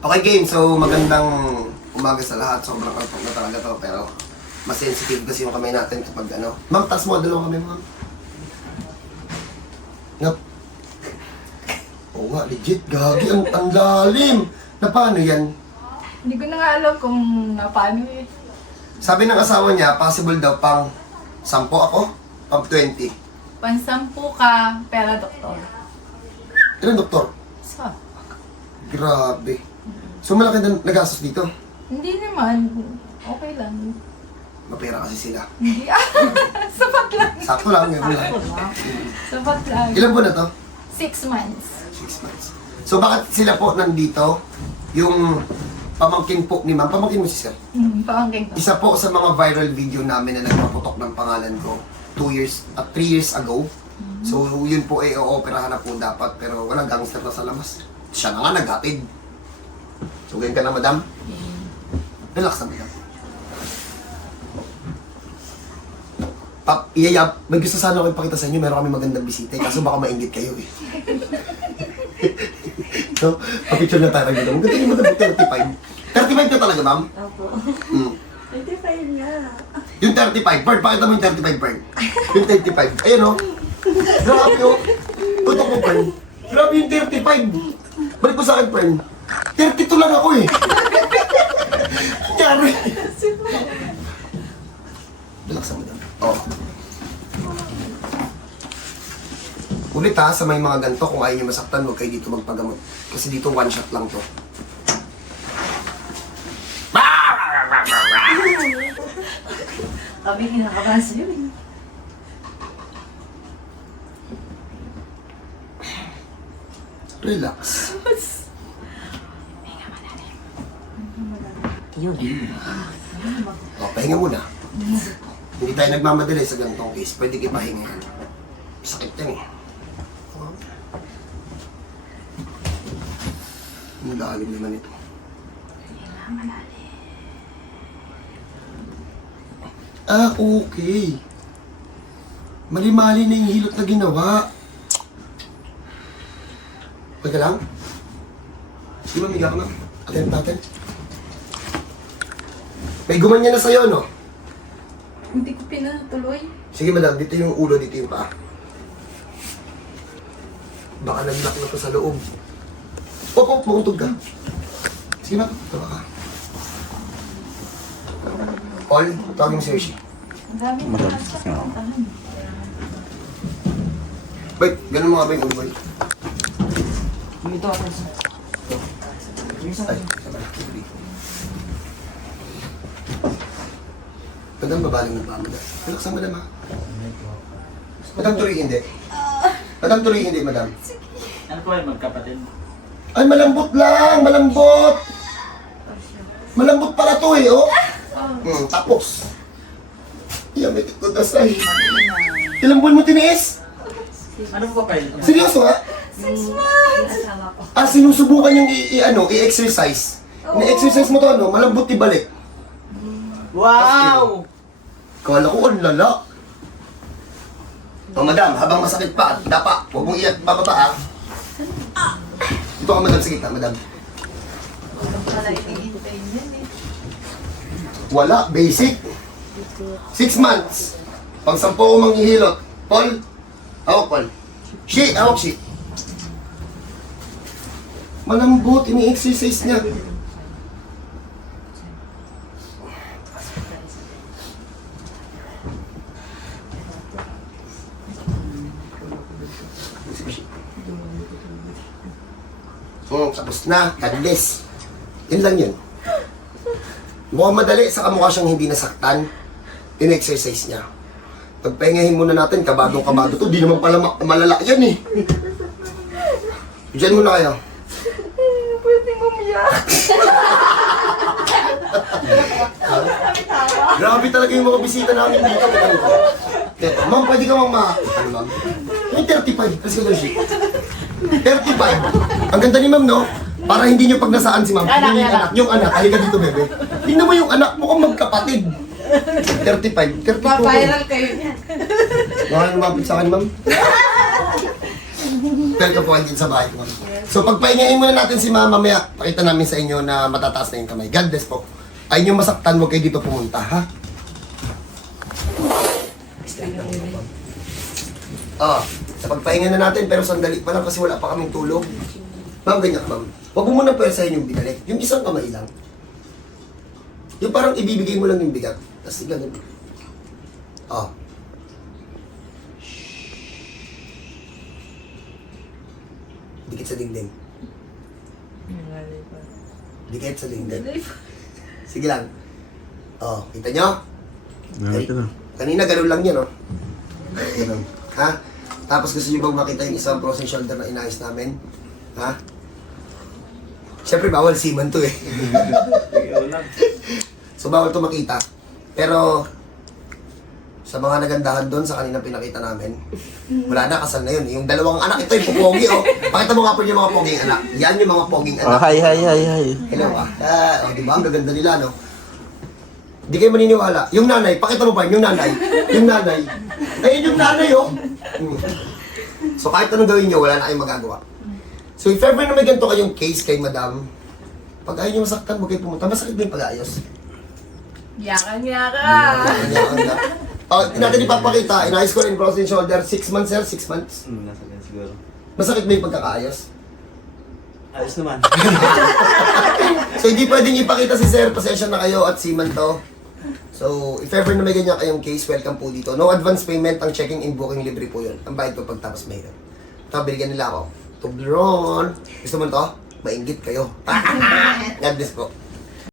Okay, game. So, magandang umaga sa lahat. Sobrang kalpok na talaga to. Pero, mas sensitive kasi yung kamay natin kapag ano. Ma'am, taas mo. Dalawa kami, ma'am. Ngap. Oo nga, legit. Gagi. Ang, ang lalim. Na paano yan? Hindi ko na nga alam kung na paano eh. Sabi ng asawa niya, possible daw pang 10 ako, pang 20. Pansampu ka, pera doktor. Ilan doktor? So, Grabe. So malaki na nagastos dito. hindi naman. Okay lang. Mapera kasi sila. Hindi. Sapat lang. Sakto lang, ngayon lang. Sapat lang. Ilan po na to? Six months. Six months. So bakit sila po nandito? Yung pamangkin po ni ma'am, pamangkin mo si sir. Hmm, pamangking ko. Isa po sa mga viral video namin na nagpaputok ng pangalan ko two years, at three years ago. So yun po ay ooperahan na po dapat pero walang gangster na sa labas. Siya na nga naghatid. So ganyan ka na madam? Relax na madam. Pap, iyayap, may gusto sana ako ipakita sa inyo, meron kami magandang bisita, eh, kaso baka maingit kayo eh. so, papicture na tayo dito. Maganda yung madam, 35. 35 ka talaga, ma'am? Opo. Mm. 25 nga. Yung 35, Bird, pakita mo yung 35, Bird. Yung 35. Ayan o. Grabe o. Tutok mo, Bird. Grabe yung 35. Balik ko sa akin, friend. 32 lang ako eh. Nangyari. Relax mo dyan. Oh. Ulit ha, sa may mga ganito, kung ayaw nyo masaktan, huwag kayo dito magpagamot. Kasi dito one shot lang to. Kami kinakabahan sa'yo eh. Relax. Yun. O, pahinga muna. Hindi tayo nagmamadali sa ganitong case. Pwede kayo pahinga yan. Sakit yan eh. Ang lalim naman ito. Ah, okay. Mali-mali na yung hilot na ginawa. Pwede lang? Sige, mamiga ka na. Attempt natin. May gumanya na sa'yo, no? Hindi ko pinatuloy. Sige, madam. Dito yung ulo, dito yung paa. Baka nag-lock na to sa loob. Op, op, makuntog ka. Sige, ma'am. Tawa ka. Paul, tawagin mo si Hershey. Ang dami na nasa. Wait, ganun mga ba yung ulo? Dito ako sa... Ay, na. Sige. Madam, babaling ng paa, madam. Relax ang madam, ha? Madam, tuloy hindi. Madam, tuloy hindi, madam. Ano po ay magkapatid? Ay, malambot lang, malambot. Malambot pala to eh, oh. Hmm, tapos. Yamit ko dasay. Ilang buwan mo tiniis? Ano po kayo? Seryoso ha? Asawa ko. Ah, sinusubukan yung i, i- ano, i-exercise. Na-exercise mo to, ano, malambot ibalik. Wow! Kala ko, lala. Oh, madam, habang masakit pa, dapa, huwag mong iyak, bababa ha. Ito ka, madam, sige ta, madam. Walang pala iniintay yan eh. Wala, basic. Six months. Pang sampo ko manghihilot. Paul, hawak Paul. Shi, hawak shi. Malambot, ini-exercise niya. Hmm, tapos na. Godless. Yun lang yun. Mukhang madali, saka mukha siyang hindi nasaktan. In-exercise niya. Pagpahingahin muna natin, kabadong kabado to. Di naman pala ma- malala yan eh. Diyan muna kayo. Pwede umiyak. Grabe talaga yung mga bisita namin dito. Eto, ma'am, pwede ka ma'am ma... Ano ma'am? Yung 35. Let's go. 35. Ang ganda ni ma'am, no? Para hindi nyo pag nasaan si ma'am. Anak, yung anak. Yung anak. Halika dito, bebe. Tingnan mo yung anak mo kung magkapatid. 35. 32. Papayaral kayo niyan. Mga lumapit sa akin, ma'am. Welcome po kayo sa bahay ko. So pagpahingayin muna natin si mama, mamaya pakita namin sa inyo na matataas na yung kamay. God bless po. Ay nyo masaktan, huwag kayo dito pumunta, ha? Ah, sa pagpahinga na natin, pero sandali pa lang kasi wala pa kaming tulog. Ma'am, ganyan ma'am. Huwag mo muna pwersahin yung binalik. Yung isang kamay lang. Yung parang ibibigay mo lang yung bigat. Tapos ganun. Ah. Dikit sa dingding. Dikit sa dingding. Sige lang. Oh, kita nyo? Malaki na. Kanina ganun lang yan, oh. Ganun. Ha? Tapos gusto nyo bang makita yung isang frozen shoulder na inayos namin? Ha? Siyempre, bawal seaman to eh. so, bawal to makita. Pero, sa mga nagandahan doon sa kanina pinakita namin, wala na, kasal na yun. Yung dalawang anak, ito yung pupogi, oh. Pakita mo nga po yung mga poging anak. Yan yung mga poging Oh, anak. hi, hi, hi, hi. Hello, ah. Ah, oh, di ba? Ang gaganda nila, no? Hindi kayo maniniwala. Yung nanay, pakita mo pa yung nanay. Yung nanay. Ayun yung nanay, oh. Hmm. So, kahit anong gawin nyo, wala na kayong magagawa. So, if ever na may ganito kayong case kay madam, pag ayaw nyo masaktan, huwag kayo pumunta. Masakit ba yung pag-ayos? Yakan, yakan. Oh, natin ipapakita. Inayos ko rin frozen shoulder. 6 months, sir. 6 months. Hmm, nasa ganyan siguro. Masakit ba yung pagkakaayos? Ayos naman. So, hindi pwedeng ipakita si Sir, pasensya na kayo at si to. So, if ever na may ganyan kayong case, welcome po dito. No advance payment, ang checking in booking libre po yun. Ang bayad ko pagtapos mahirap. Ito, binigyan nila ako. Toblerone. Gusto mo to? Mainggit kayo. God bless po.